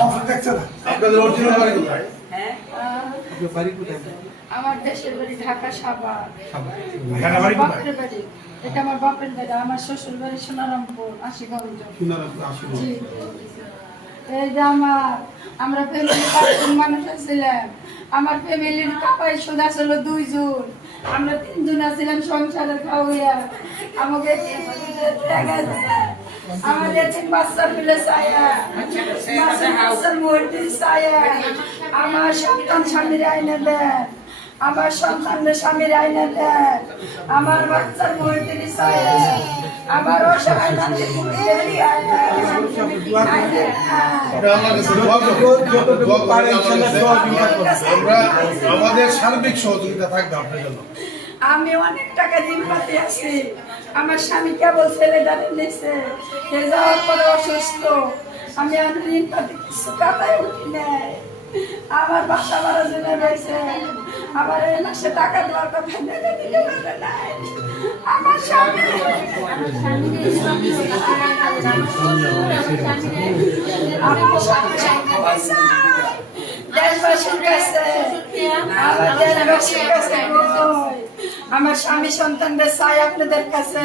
আপনাদের অরিজিনাল বাড়ি কোথায়? হ্যাঁ, বাড়ি কোথায়? আমার দেশের বাড়ি ঢাকা সাভার। এখানে বাড়ি কোথায়? বাপের বাড়ি, এটা আমার বাপের বাড়ি। আমার শ্বশুর বাড়ি সোনারামপুর, আশিগঞ্জ। জি। এই যে আমরা ফ্যামিলি 5 জন মানুষ ছিলাম। আমার ফ্যামিলির কাপাই সোজা ছিল 2 জন। আমরা 3 জন ছিলাম সংসারে খাওয়া। আমাকে আমাদের 3 বাচ্চা মিলে ছায়া, বাচ্চার মধ্যে ছায়া। আমার সন্তান স্বামীর আইনে দেন, আমার সন্তানের স্বামীর আইনে দেন, আমার বাচ্চার মধ্যে ছায়া, আমার অসহায় নাতির মধ্যে আইনে আমাদের সার্বিক সহযোগিতা থাকবে আপনার জন্য। আমি অনেক টাকা ঋণ পাতে আছি। আমার স্বামী কেবল ছেলেটারে নিছে, সে যাওয়ার পরে অসুস্থ। আমি আর ঋণ পাতে কিছু কাটাই উঠি নাই। আমার বাসা ভাড়া জেনে রয়েছে। আমার এই মাসে টাকা দেওয়ার কথা টাকা দিতে পারে নাই। আমার স্বামী দেশবাসীর কাছে, আমার দেশবাসীর কাছে আমার স্বামী সন্তানদের চাই আপনাদের কাছে।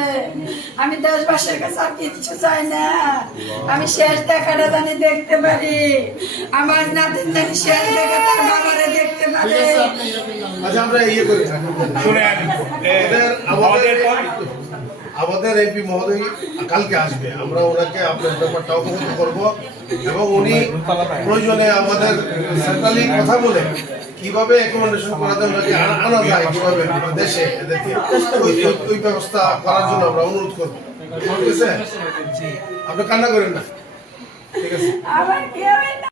আমি দেশবাসীর কাছে আর কিছু চাই না। আমি শেষ দেখাটা জানি দেখতে পারি, আমার নাতিন জানি শেষ দেখা তার বাবারে দেখতে পারে। আচ্ছা, আমরা ইয়ে করি, শুনেন, আমাদের এমপি মহোদয় কালকে আসবে। আমরা ওনাকে আপনার ব্যাপারটা অবগত করবো এবং উনি প্রয়োজনে আমাদের সেন্ট্রালি কথা বলে কিভাবে অ্যাকোমোডেশন করা যায়, ওনাকে আনা যায় কিভাবে দেশে, এদেরকে ওই ব্যবস্থা করার জন্য আমরা অনুরোধ করবো। ঠিক আছে, আপনি কান্না করেন না, ঠিক আছে।